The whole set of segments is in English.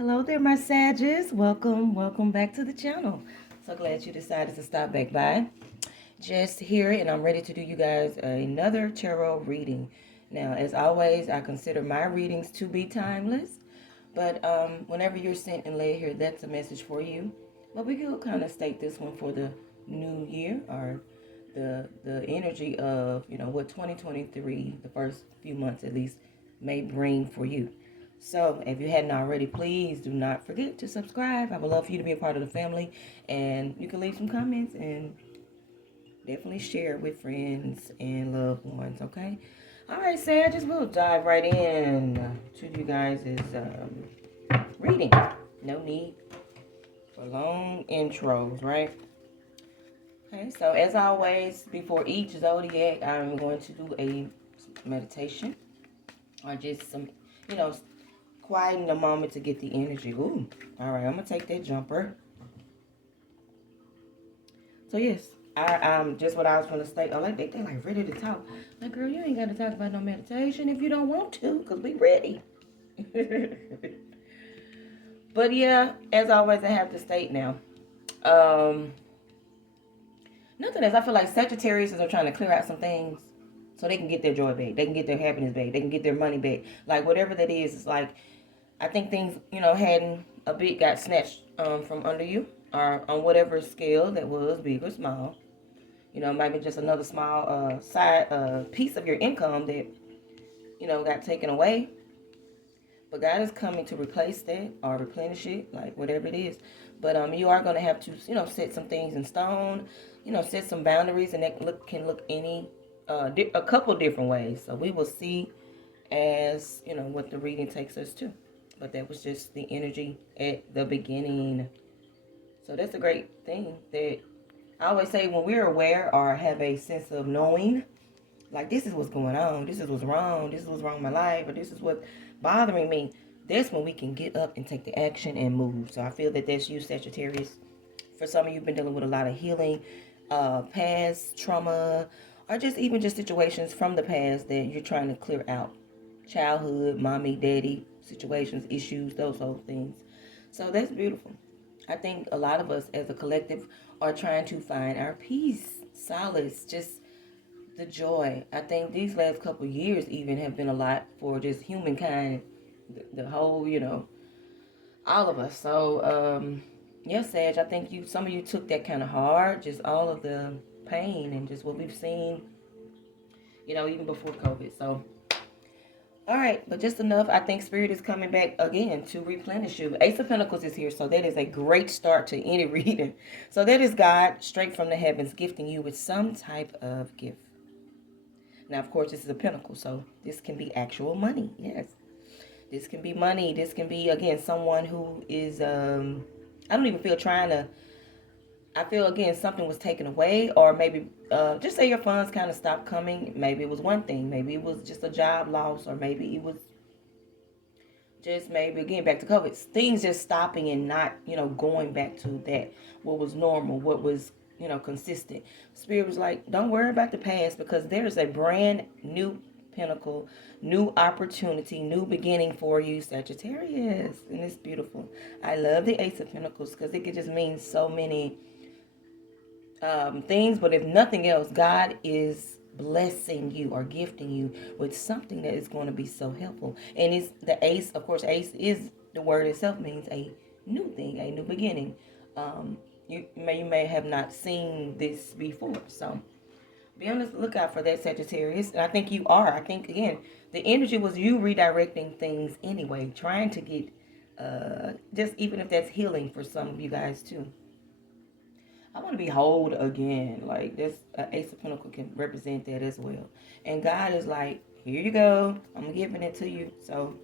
Hello there, my Sages. Welcome back to the channel. So glad you decided to stop back by. Jess here, and I'm ready to do you guys another tarot reading. Now, as always, I consider my readings to be timeless, but whenever you're sent and laid here, that's a message for you. But we could kind of state this one for the new year, or the energy of what 2023, the first few months at least, may bring for you. So if you hadn't already, please do not forget to subscribe. I would love for you to be a part of the family, and you can leave some comments and definitely share with friends and loved ones. Okay. All right, Sagittarius, we'll dive right in to you guys' reading. No need for long intros, right? Okay, so as always, before each zodiac, I'm going to do a meditation or just some, you know, quieten the moment to get the energy. Ooh, all right, I'm gonna take that jumper. So yes, I just what I was gonna say. Oh, like they like ready to talk. Like, girl, you ain't got to talk about no meditation if you don't want to, cause we ready. But yeah, as always, I have to state now. Nothing else. I feel like Sagittarius are trying to clear out some things so they can get their joy back. They can get their happiness back. They can get their money back. Like whatever that is, it's like I think things, hadn't a bit got snatched from under you, or on whatever scale that was, big or small. Maybe just another small side piece of your income that, got taken away. But God is coming to replace that or replenish it, like whatever it is. But you are going to have to, set some things in stone, set some boundaries, and that can look a couple different ways. So we will see as, what the reading takes us to. But that was just the energy at the beginning. So that's a great thing that I always say when we're aware or have a sense of knowing, like this is what's going on, this is what's wrong, this is what's wrong in my life, or this is what's bothering me, that's when we can get up and take the action and move. So I feel that that's you, Sagittarius. For some of you, have been dealing with a lot of healing, past trauma, or just situations from the past that you're trying to clear out. Childhood, mommy, daddy, situations, issues, those whole things. So that's beautiful. I think a lot of us as a collective are trying to find our peace, solace, just the joy. I think these last couple of years even have been a lot for just humankind, the whole, all of us. So, yes, Sag, I think some of you took that kind of hard, just all of the pain and just what we've seen, even before COVID. So, all right, but just enough. I think Spirit is coming back again to replenish you. Ace of Pentacles is here, so that is a great start to any reading. So that is God straight from the heavens gifting you with some type of gift. Now, of course, this is a pentacle, so this can be actual money. Yes, this can be money. This can be, again, someone who is, I don't even feel trying to, I feel, again, something was taken away, or maybe just say your funds kind of stopped coming. Maybe it was one thing. Maybe it was just a job loss, or maybe it was just maybe, again, back to COVID. Things just stopping and not, going back to that, what was normal, what was, consistent. Spirit was like, don't worry about the past, because there's a brand new pinnacle, new opportunity, new beginning for you, Sagittarius. And it's beautiful. I love the Ace of Pentacles because it could just mean so many things. But if nothing else, God is blessing you or gifting you with something that is going to be so helpful. And it's the ace. Of course, ace is, the word itself means a new thing, a new beginning. You may have not seen this before, so be on the lookout for that, Sagittarius. And I think you are. I think, again, the energy was you redirecting things anyway, trying to get just, even if that's healing for some of you guys too. I want to be whole again. Like this Ace of Pentacles can represent that as well. And God is like, here you go. I'm giving it to you. So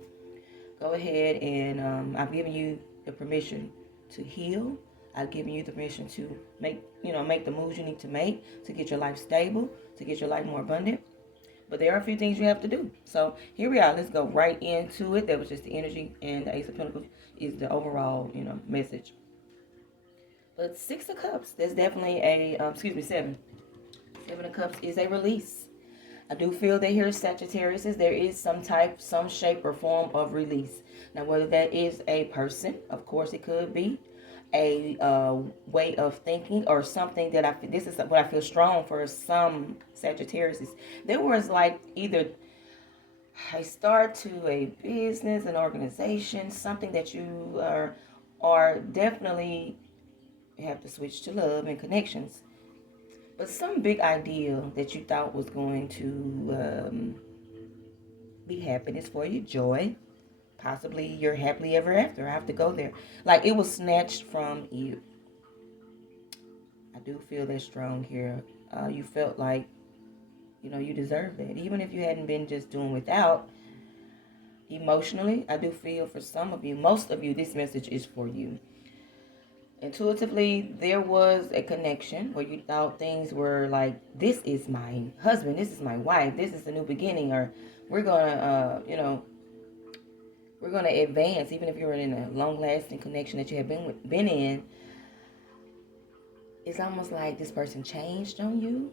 go ahead, and I've given you the permission to heal. I've given you the permission to make the moves you need to make to get your life stable, to get your life more abundant. But there are a few things you have to do. So here we are. Let's go right into it. That was just the energy, and the Ace of Pentacles is the overall, message. But Six of Cups, there's definitely a, seven. Seven of Cups is a release. I do feel that here, Sagittarius, there is some type, some shape or form of release. Now, whether that is a person, of course it could be, a way of thinking or something that this is what I feel strong for some Sagittarius. There was like either a start to a business, an organization, something that you are definitely have to switch to love and connections. But some big idea that you thought was going to be happiness for you, joy, possibly your happily ever after. I have to go there. Like it was snatched from you. I do feel that strong here. You felt like, you deserve that. Even if you hadn't been just doing without, emotionally, I do feel for some of you, most of you, this message is for you. Intuitively, there was a connection where you thought things were like, this is my husband, this is my wife, this is the new beginning, or we're gonna, we're gonna advance. Even if you're in a long-lasting connection that you have been in, it's almost like this person changed on you,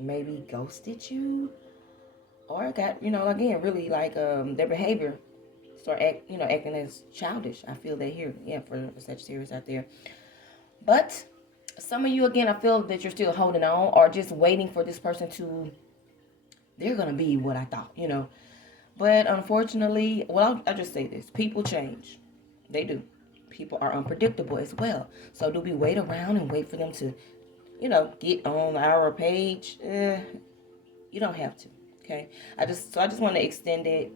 maybe ghosted you, or got, again, really like their behavior start acting as childish. I feel that here, yeah, for the Sagittarius out there. But some of you, again, I feel that you're still holding on or just waiting for this person to, they're going to be what I thought, But unfortunately, well, I'll just say this. People change. They do. People are unpredictable as well. So do we wait around and wait for them to, get on our page? You don't have to, okay? I just want to extend it.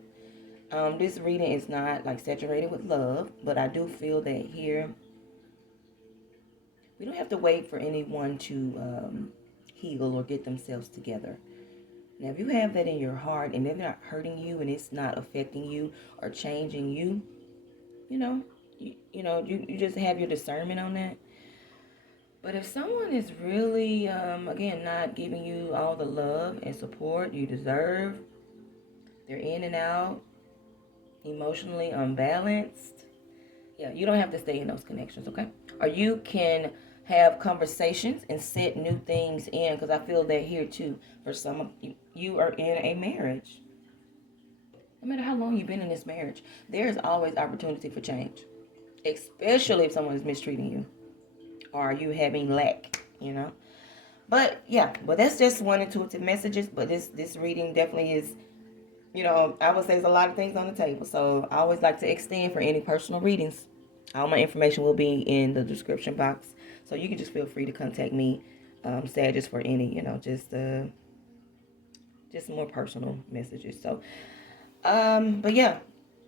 This reading is not like saturated with love, but I do feel that here, we don't have to wait for anyone to heal or get themselves together. Now, if you have that in your heart and they're not hurting you and it's not affecting you or changing you, you just have your discernment on that. But if someone is really, again, not giving you all the love and support you deserve, they're in and out, emotionally unbalanced, yeah, you don't have to stay in those connections, okay? Or you can have conversations and set new things in, because I feel that here too. For some of you, you are in a marriage. No matter how long you've been in this marriage, there's always opportunity for change, especially if someone is mistreating you or you having lack, But yeah, that's just one intuitive messages. But this reading definitely is, I would say there's a lot of things on the table. So I always like to extend for any personal readings. All my information will be in the description box. So you can just feel free to contact me, just for any, just more personal messages. So, but yeah,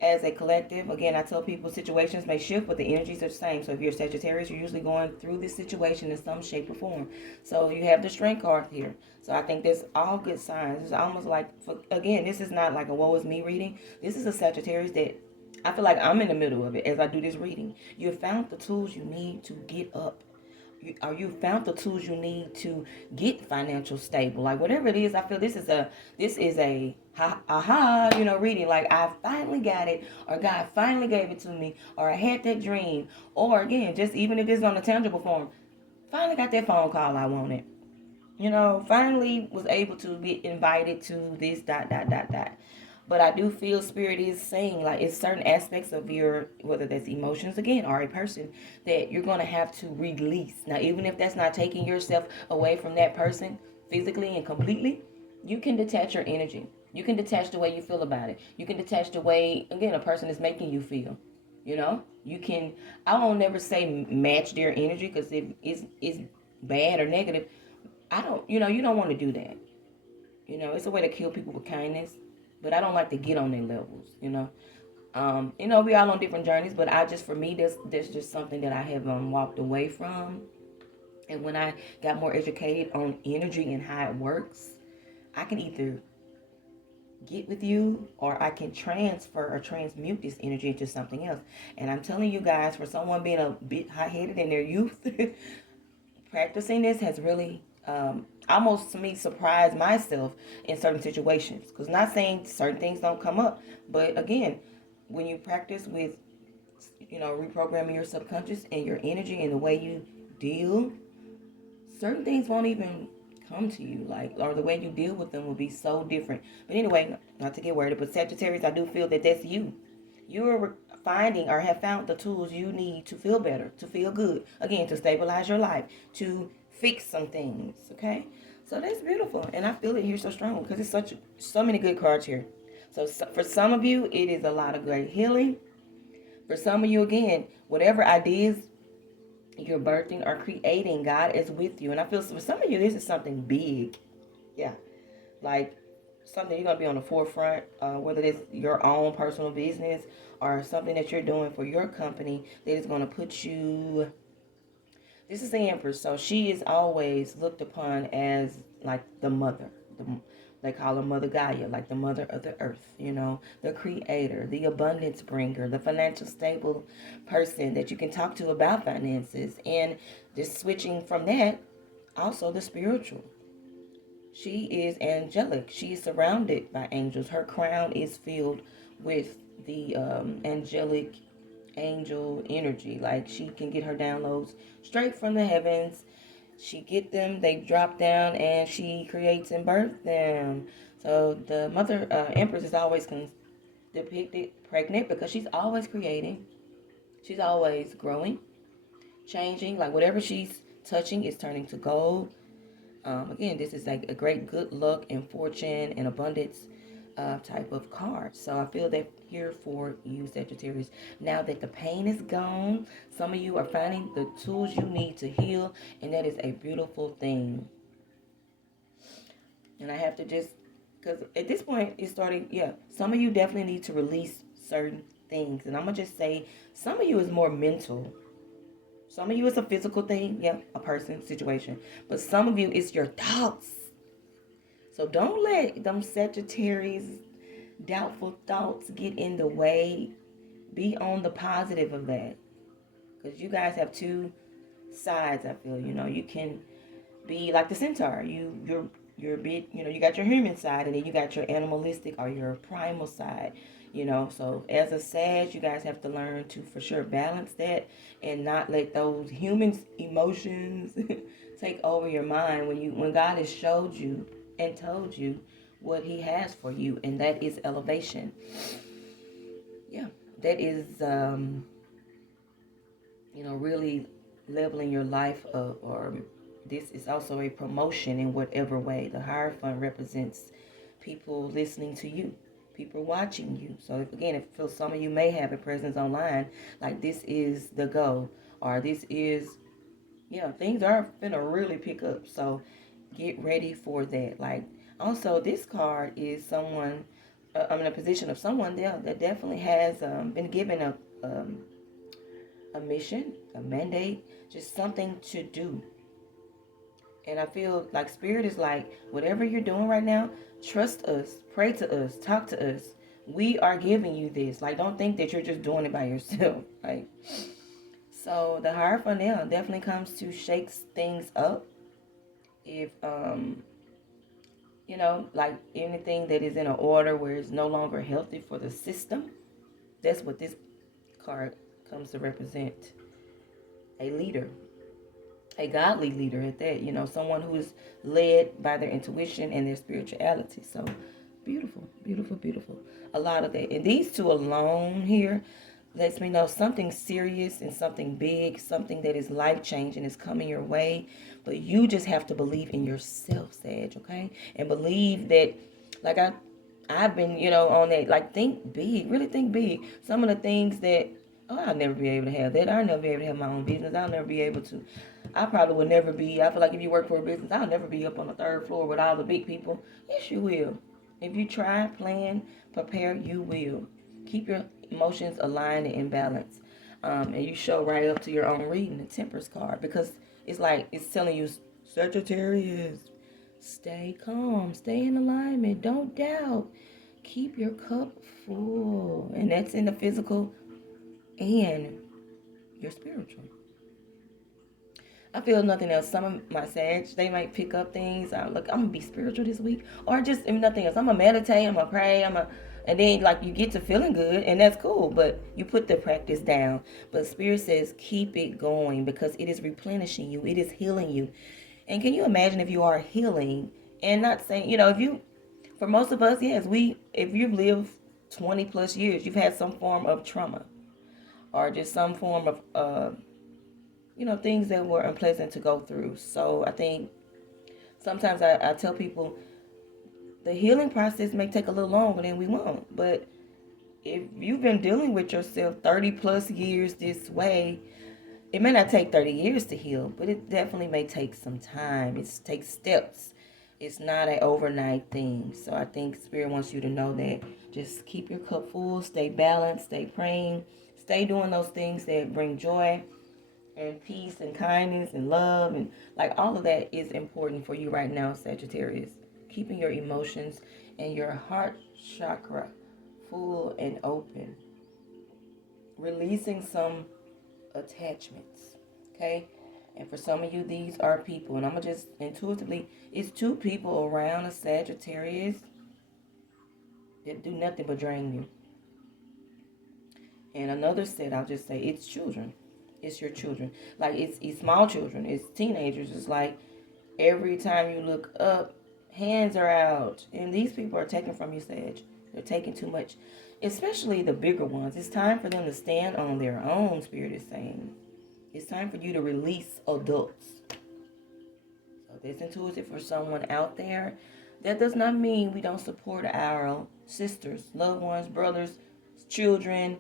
as a collective, again, I tell people situations may shift, but the energies are the same. So if you're Sagittarius, you're usually going through this situation in some shape or form. So you have the Strength card here. So I think there's all good signs. It's almost like, again, this is not like a woe is me reading. This is a Sagittarius that I feel like I'm in the middle of it as I do this reading. You have found the tools you need to get up. You found the tools you need to get financial stable. Like whatever it is, I feel this is a reading. Like I finally got it, or God finally gave it to me, or I had that dream, or again, just even if it's on a tangible form, finally got that phone call I wanted. Finally was able to be invited to this dot dot dot dot. But I do feel Spirit is saying, like, it's certain aspects of your, whether that's emotions again or a person, that you're going to have to release. Now, even if that's not taking yourself away from that person physically and completely, you can detach your energy. You can detach the way you feel about it. You can detach the way, again, a person is making you feel. You can, I won't never say match their energy, because if it's bad or negative, you don't want to do that. It's a way to kill people with kindness. But I don't like to get on their levels, we all on different journeys, but for me, there's just something that I have walked away from. And when I got more educated on energy and how it works, I can either get with you or I can transfer or transmute this energy into something else. And I'm telling you guys, for someone being a bit hot-headed in their youth, practicing this has really almost to me surprised myself in certain situations. Because not saying certain things don't come up, but again, when you practice with reprogramming your subconscious and your energy and the way you deal, certain things won't even come to you, like, or the way you deal with them will be so different. But anyway, not to get worried, but Sagittarius, I do feel that that's you. You're finding or have found the tools you need to feel better, to feel good, again, to stabilize your life, to fix some things, okay? So that's beautiful, and I feel it here so strong because it's so many good cards here. So for some of you, it is a lot of great healing. For some of you, again, whatever ideas you're birthing or creating, God is with you. And I feel for some of you, this is something big. Yeah. Like something you're going to be on the forefront, whether it's your own personal business or something that you're doing for your company that is going to put you. This is the Empress. So she is always looked upon as like the mother. They call her Mother Gaia, like the mother of the earth, the creator, the abundance bringer, the financial stable person that you can talk to about finances. And just switching from that, also the spiritual. She is angelic. She is surrounded by angels. Her crown is filled with the angelic angel energy. Like she can get her downloads straight from the heavens. She get them, they drop down, and she creates and births them. So the mother empress is always depicted pregnant because she's always creating. She's always growing, changing. Like whatever she's touching is turning to gold. Again, this is like a great good luck and fortune and abundance type of card. So I feel that here for you, Sagittarius. Now that the pain is gone, some of you are finding the tools you need to heal, and that is a beautiful thing. And I have to just, because at this point, it's starting, some of you definitely need to release certain things. And I'm going to just say, some of you is more mental. Some of you is a physical thing, a person, situation. But some of you is your thoughts. So don't let them Sagittarius doubtful thoughts get in the way. Be on the positive of that. Because you guys have two sides, I feel. You can be like the centaur. You're a bit, you got your human side, and then you got your animalistic or your primal side. So as a Sag, you guys have to learn to for sure balance that and not let those human emotions take over your mind when God has showed you and told you what he has for you, and that is elevation. That is really leveling your life up, or this is also a promotion in whatever way. The Hierophant represents people listening to you, people watching you. So if some of you may have a presence online, like this is the go, or this is things are gonna really pick up. So get ready for that. Like also, this card is someone. I'm in a position of someone there that definitely has been given a mission, a mandate, just something to do. And I feel like Spirit is like, whatever you're doing right now, trust us, pray to us, talk to us. We are giving you this. Like, don't think that you're just doing it by yourself. Like, so the Hierophant now definitely comes to shake things up. If like anything that is in an order where it's no longer healthy for the system, that's what this card comes to represent. A leader, a godly leader at that, someone who is led by their intuition and their spirituality. So beautiful, beautiful, beautiful. A lot of that. And these two alone here lets me know something serious and something big, something that is life-changing is coming your way. But you just have to believe in yourself, Sag, okay? And believe that, like I've been, on that, like think big, really think big. Some of the things that, I'll never be able to have that. I'll never be able to have my own business. I'll never be able to. I probably will never be. I feel like if you work for a business, I'll never be up on the third floor with all the big people. Yes, you will. If you try, plan, prepare, you will. Keep your emotions aligned and in balance. And you show right up to your own reading, the Temperance card. Because it's like, it's telling you, Sagittarius, stay calm, stay in alignment, don't doubt. Keep your cup full. And that's in the physical and your spiritual. I feel nothing else. Some of my Sag, they might pick up things. Look, I'm going to be spiritual this week. Or just, if nothing else, I'm going to meditate, I'm going to pray, and then, like, you get to feeling good, and that's cool, but you put the practice down. But Spirit says keep it going because it is replenishing you. It is healing you. And can you imagine if you are healing and not saying, if you, for most of us, yes, if you've lived 20 plus years, you've had some form of trauma or just some form of, things that were unpleasant to go through. So I think sometimes I tell people the healing process may take a little longer than we want. But if you've been dealing with yourself 30 plus years this way, it may not take 30 years to heal, but it definitely may take some time. It takes steps. It's not an overnight thing. So I think Spirit wants you to know that. Just keep your cup full, stay balanced, stay praying, stay doing those things that bring joy and peace and kindness and love. And like all of that is important for you right now, Sagittarius. Keeping your emotions and your heart chakra full and open. Releasing some attachments, okay? And for some of you, these are people, and I'm gonna just intuitively, it's two people around a Sagittarius that do nothing but drain you. And another set, I'll just say, it's children. It's your children. Like, it's small children. It's teenagers. It's like every time you look up, hands are out. And these people are taking from you, Sag. They're taking too much. Especially the bigger ones. It's time for them to stand on their own, Spirit is saying. It's time for you to release adults. So that's intuitive for someone out there. That does not mean we don't support our sisters, loved ones, brothers, children.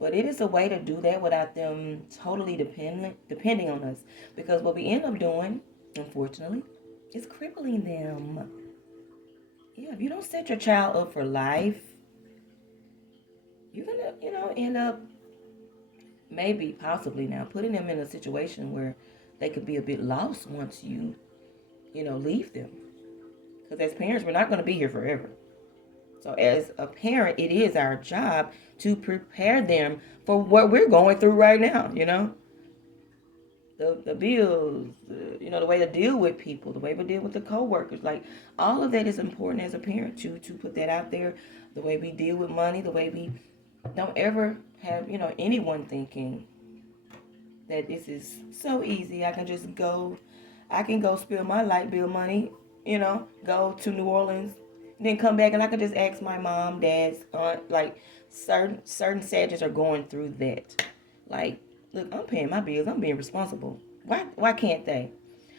But it is a way to do that without them totally depending on us. Because what we end up doing, unfortunately, is crippling them. Yeah, if you don't set your child up for life, you're going to, end up maybe, possibly now, putting them in a situation where they could be a bit lost once you, leave them. Because as parents, we're not going to be here forever. So as a parent, it is our job to prepare them for what we're going through right now, The bills, the way to deal with people, the way we deal with the coworkers. Like, all of that is important as a parent to put that out there. The way we deal with money, the way we don't ever have, anyone thinking that this is so easy. I can go spill my light bill money, go to New Orleans, then come back and I can just ask my mom, dad's aunt. Like, certain Sagittarius are going through that. Like, look, I'm paying my bills. I'm being responsible. Why can't they?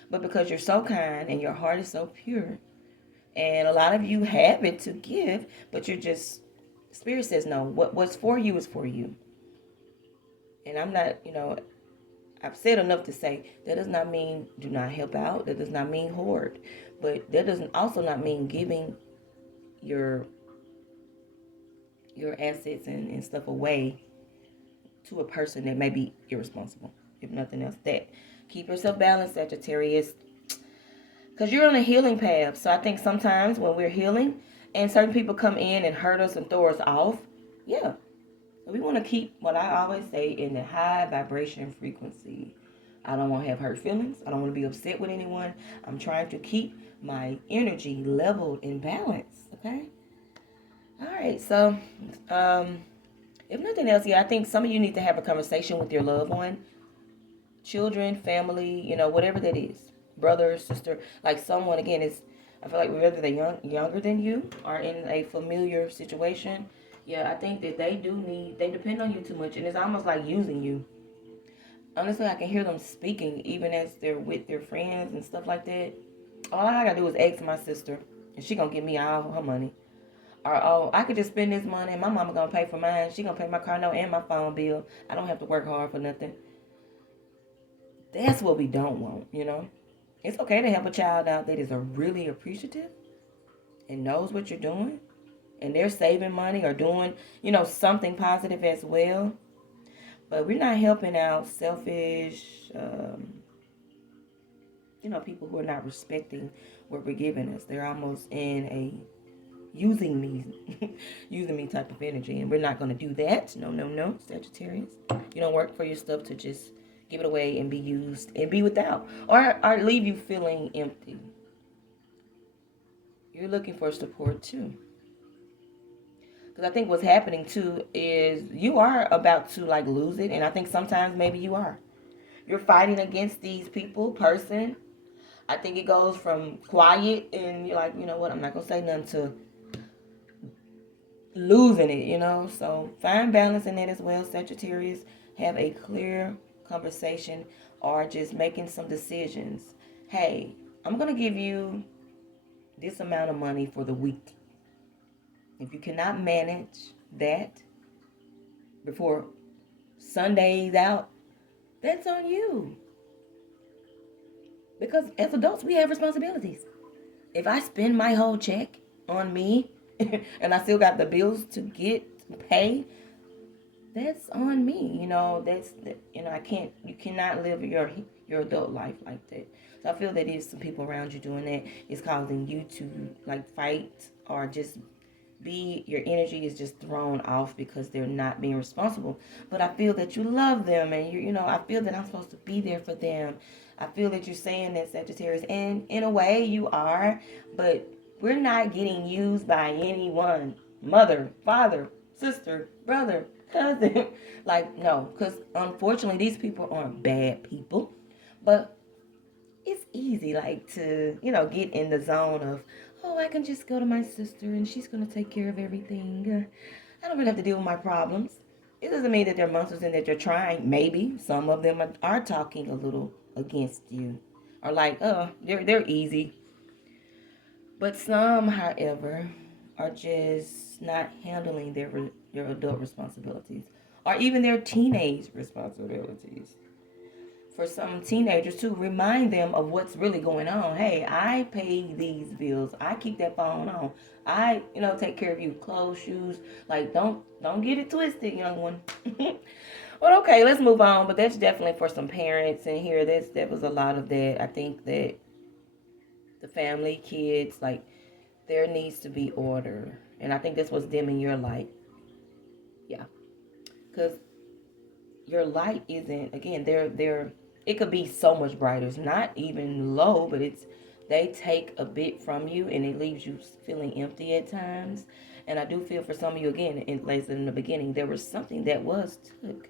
But because you're so kind and your heart is so pure, and a lot of you have it to give, but you're just, Spirit says no. What's for you is for you. And I'm not, I've said enough to say that does not mean do not help out. That does not mean hoard. But that doesn't also not mean giving your assets and stuff away to a person that may be irresponsible. If nothing else, that keep yourself balanced, Sagittarius, because you're on a healing path. So I think sometimes when we're healing and certain people come in and hurt us and throw us off, yeah, we want to keep what I always say in the high vibration frequency. I don't want to have hurt feelings. I don't want to be upset with anyone. I'm trying to keep my energy leveled and balanced. Okay. All right. So, if nothing else, I think some of you need to have a conversation with your loved one, children, family, whatever that is, brother, sister, like someone, again, I feel like whether they're younger than you or in a familiar situation, I think that they depend on you too much, and it's almost like using you. Honestly, I can hear them speaking even as they're with their friends and stuff like that. All I gotta do is ask my sister, and she gonna give me all her money. Or, I could just spend this money and my mama gonna pay for mine. She gonna pay my car note and my phone bill. I don't have to work hard for nothing. That's what we don't want, It's okay to have a child out that is really appreciative and knows what you're doing. And they're saving money or doing, something positive as well. But we're not helping out selfish, people who are not respecting what we're giving us. They're almost in a using me type of energy, and we're not going to do that. No, Sagittarius. You don't work for your stuff to just give it away and be used and be without, or leave you feeling empty. You're looking for support too, because I think what's happening too is you are about to lose it, and I think sometimes maybe you are. You're fighting against these person. I think it goes from quiet and you're like, you know what, I'm not going to say nothing, to losing it, you know. So find balance in that as well, Sagittarius. Have a clear conversation or just making some decisions. Hey, I'm going to give you this amount of money for the week. If you cannot manage that before Sunday's out, that's on you. Because as adults, we have responsibilities. If I spend my whole check on me and I still got the bills to pay, that's on me. You know, you cannot live your adult life like that. So I feel that if some people around you doing that, it's causing you to like fight or just your energy is just thrown off because they're not being responsible. But I feel that you love them, and I feel that I'm supposed to be there for them. I feel that you're saying that, Sagittarius, and in a way you are, but we're not getting used by anyone. Mother, father, sister, brother, cousin. Like, no, because unfortunately these people aren't bad people. But it's easy, like, to, get in the zone of, oh, I can just go to my sister and she's going to take care of everything. I don't really have to deal with my problems. It doesn't mean that they're monsters and that they're trying. Maybe some of them are talking a little against you. Or like, oh, they're easy. But some, however, are just not handling their adult responsibilities. Or even their teenage responsibilities. For some teenagers to remind them of what's really going on. Hey, I pay these bills. I keep that phone on. I, take care of you. Clothes, shoes. Like, don't get it twisted, young one. But okay, let's move on. But that's definitely for some parents in here. There was a lot of that. I think that the family, kids, like, there needs to be order. And I think that's what's dimming your light. Yeah. Because your light isn't, again, it could be so much brighter. It's not even low, but they take a bit from you and it leaves you feeling empty at times. And I do feel for some of you, again, like in the beginning, there was something that was took.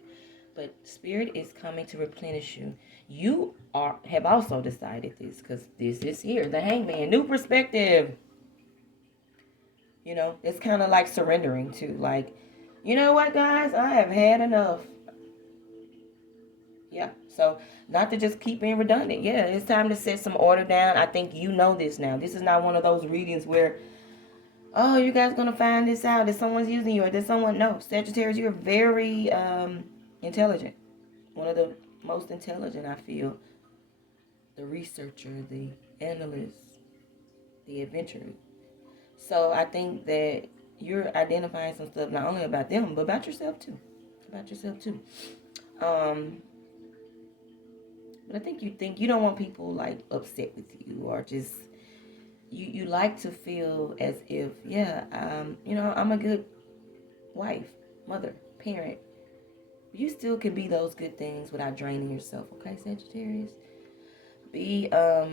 But Spirit is coming to replenish you. You have also decided this, because this is here, the Hangman, new perspective. It's kind of like surrendering to, like, you know what, guys, I have had enough. Yeah, so not to just keep being redundant. Yeah, it's time to set some order down. I think you know this now. This is not one of those readings where, oh, you guys going to find this out. That someone's using you or that someone, no. Sagittarius, you're very intelligent. One of the most intelligent, I feel. The researcher, the analyst, the adventurer. So I think that you're identifying some stuff not only about them, but about yourself too. But I think you don't want people like upset with you, or just you like to feel as if, yeah, I'm a good wife, mother, parent. You still can be those good things without draining yourself, okay, Sagittarius? Because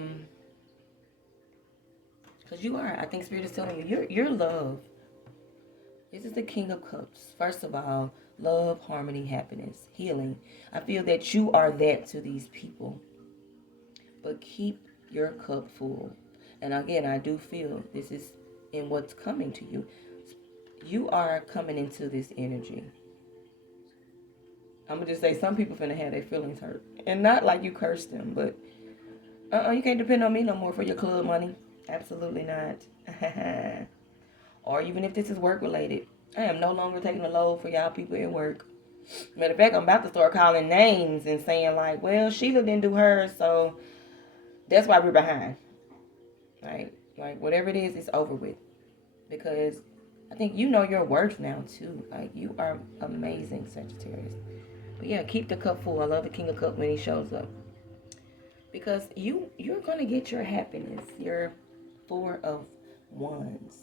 you are. I think Spirit is telling you, your love. This is the King of Cups. First of all, love, harmony, happiness, healing. I feel that you are that to these people. But keep your cup full. And again, I do feel this is in what's coming to you. You are coming into this energy. I'm going to just say some people finna have their feelings hurt. And not like you cursed them, but you can't depend on me no more for your club money. Absolutely not. Or even if this is work related. I am no longer taking a load for y'all people at work. Matter of fact, I'm about to start calling names and saying like, well, Sheila didn't do hers, so that's why we're behind. Right? Like, whatever it is, it's over with. Because I think you know your worth now, too. Like, you are amazing, Sagittarius. But yeah, keep the cup full. I love the King of Cups when he shows up. Because you're going to get your happiness. Your Four of Wands.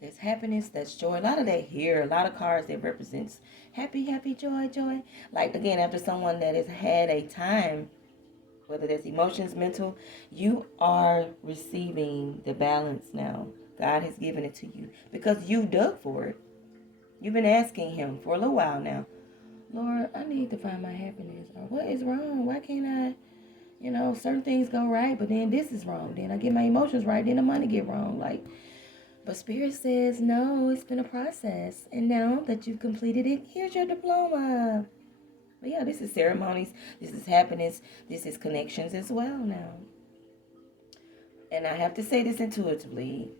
There's happiness, that's joy. A lot of that here, a lot of cards that represents happy, happy, joy, joy. Like, again, after someone that has had a time, whether that's emotions, mental, you are receiving the balance now. God has given it to you because you've dug for it. You've been asking him for a little while now. Lord, I need to find my happiness. Or what is wrong? Why can't I, You know, certain things go right, but then this is wrong. Then I get my emotions right, then the money get wrong. Like, but Spirit says, no, it's been a process. And now that you've completed it, here's your diploma. But yeah, this is ceremonies, this is happiness, this is connections as well now. And I have to say this intuitively.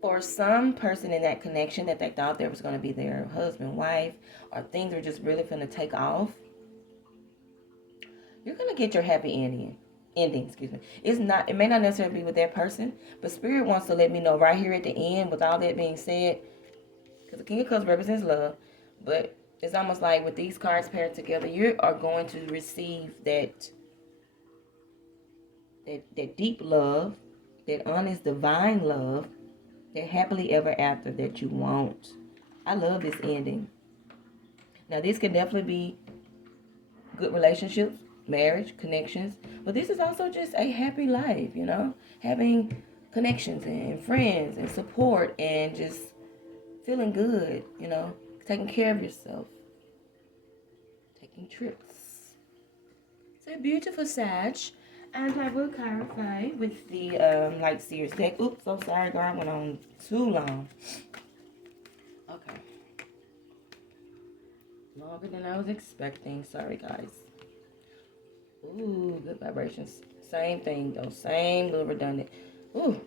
For some person in that connection that they thought there was going to be their husband, wife, or things are just really going to take off, you're going to get your happy ending. It may not necessarily be with that person, but Spirit wants to let me know right here at the end, with all that being said, because the King of Cups represents love, but it's almost like with these cards paired together, you are going to receive that deep love, that honest divine love, that happily ever after that you want. I love this ending. Now this can definitely be good relationships, marriage, connections, but this is also just a happy life, you know, having connections and friends and support and just feeling good, you know, taking care of yourself, taking trips. So beautiful, Sag. And I will clarify with the Light Seers deck. Oops, so sorry, girl. I went on too long. Okay. Longer than I was expecting. Sorry, guys. Ooh, good vibrations. Same thing, though. Same little redundant. Ooh.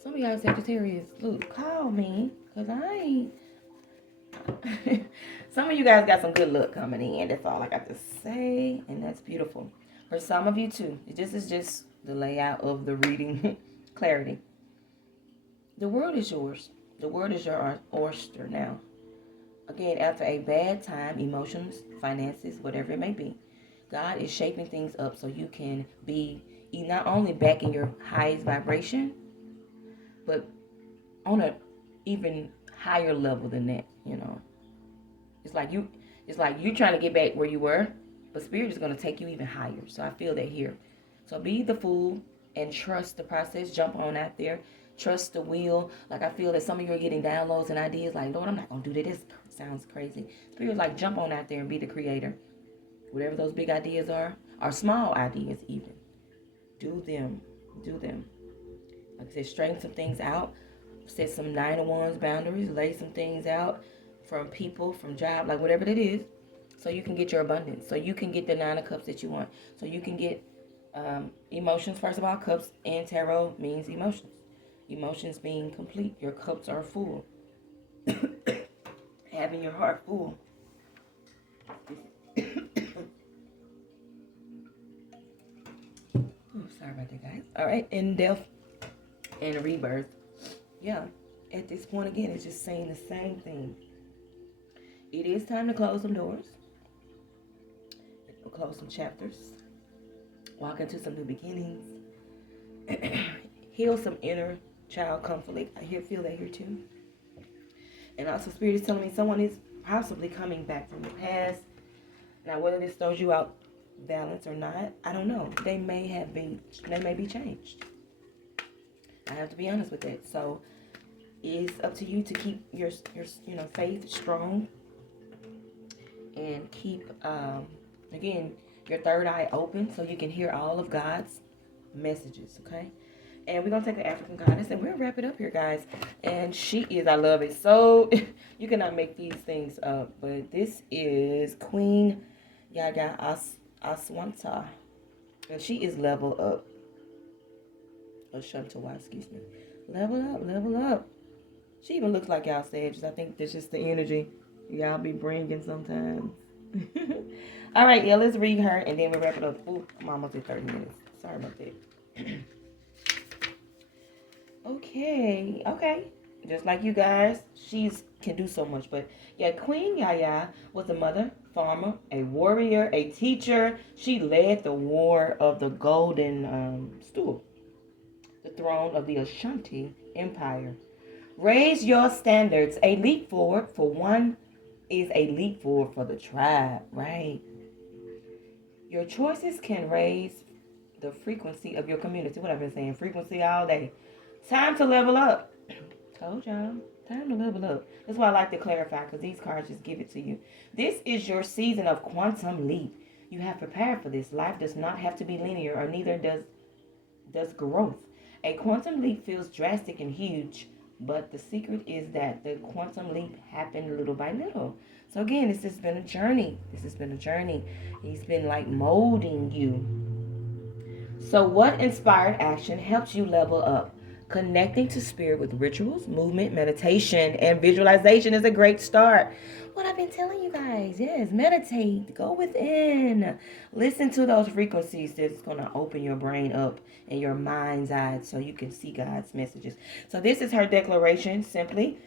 Some of y'all Sagittarius, look, call me. Because I ain't... Some of you guys got some good luck coming in. That's all I got to say. And that's beautiful. For some of you too. This is just the layout of the reading. Clarity. The world is yours. The world is your oyster now. Again, after a bad time, emotions, finances, whatever it may be, God is shaping things up so you can be not only back in your highest vibration, but on a even higher level than that, you know. It's like you trying to get back where you were, but Spirit is going to take you even higher. So I feel that here. So be the fool and trust the process. Jump on out there. Trust the wheel. Like I feel that some of you are getting downloads and ideas like, Lord, I'm not going to do that. This sounds crazy. Spirit's like, jump on out there and be the creator. Whatever those big ideas are, or small ideas even. Do them. Do them. Like I said, straighten some things out. Set some 9 of Wands boundaries. Lay some things out from people, from job, like whatever it is. So you can get your abundance. So you can get the 9 of Cups that you want. So you can get emotions. First of all, Cups and Tarot means emotions. Emotions being complete. Your cups are full. Having your heart full. Oh, sorry about that, guys. All right. And death and rebirth. Yeah. At this point, again, it's just saying the same thing. It is time to close some doors. We'll close some chapters. Walk into some new beginnings. Heal some inner child conflict. I feel that here too. And also Spirit is telling me someone is possibly coming back from the past. Now whether this throws you out balance or not, I don't know. They may be changed. I have to be honest with that. So it's up to you to keep your faith strong and keep again your third eye open so you can hear all of God's messages, okay? And we're going to take an African goddess and we'll wrap it up here, guys. And she is, I love it. So, you cannot make these things up. But this is Queen Yaya Aswanta. And she is level up. Shantawa, excuse me. Level up, level up. She even looks like y'all Sages. I think that's just the energy y'all be bringing sometimes. All right, yeah, let's read her and then we'll wrap it up. Ooh, I'm almost at 30 minutes. Sorry about that. Okay. Just like you guys, she can do so much. But yeah, Queen Yaya was a mother, farmer, a warrior, a teacher. She led the war of the golden stool, the throne of the Ashanti Empire. Raise your standards. A leap forward for one is a leap forward for the tribe, right? Your choices can raise the frequency of your community. What I've been saying, frequency all day. Time to level up. Told y'all, time to level up. That's why I like to clarify, because these cards just give it to you. This is your season of quantum leap. You have prepared for this. Life does not have to be linear, or neither does growth. A quantum leap feels drastic and huge, but the secret is that the quantum leap happened little by little. So again, this has been a journey. This has been a journey. He's been like molding you. So what inspired action helps you level up? Connecting to spirit with rituals, movement, meditation, and visualization is a great start. What I've been telling you guys, yes, meditate, go within, listen to those frequencies that's going to open your brain up and your mind's eye so you can see God's messages. So this is her declaration, simply,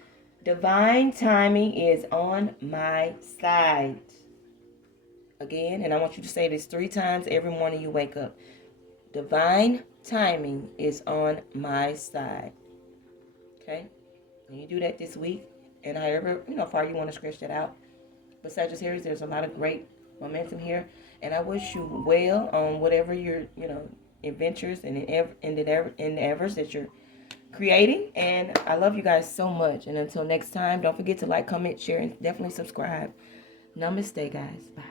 divine timing is on my side. Again, and I want you to say this 3 times every morning you wake up. Divine timing is on my side. Okay? And you do that this week. And however, far you want to stretch that out. But Sagittarius, there's a lot of great momentum here. And I wish you well on whatever your, adventures and endeavors that you're creating. And I love you guys so much. And until next time, don't forget to like, comment, share, and definitely subscribe. Namaste, guys. Bye.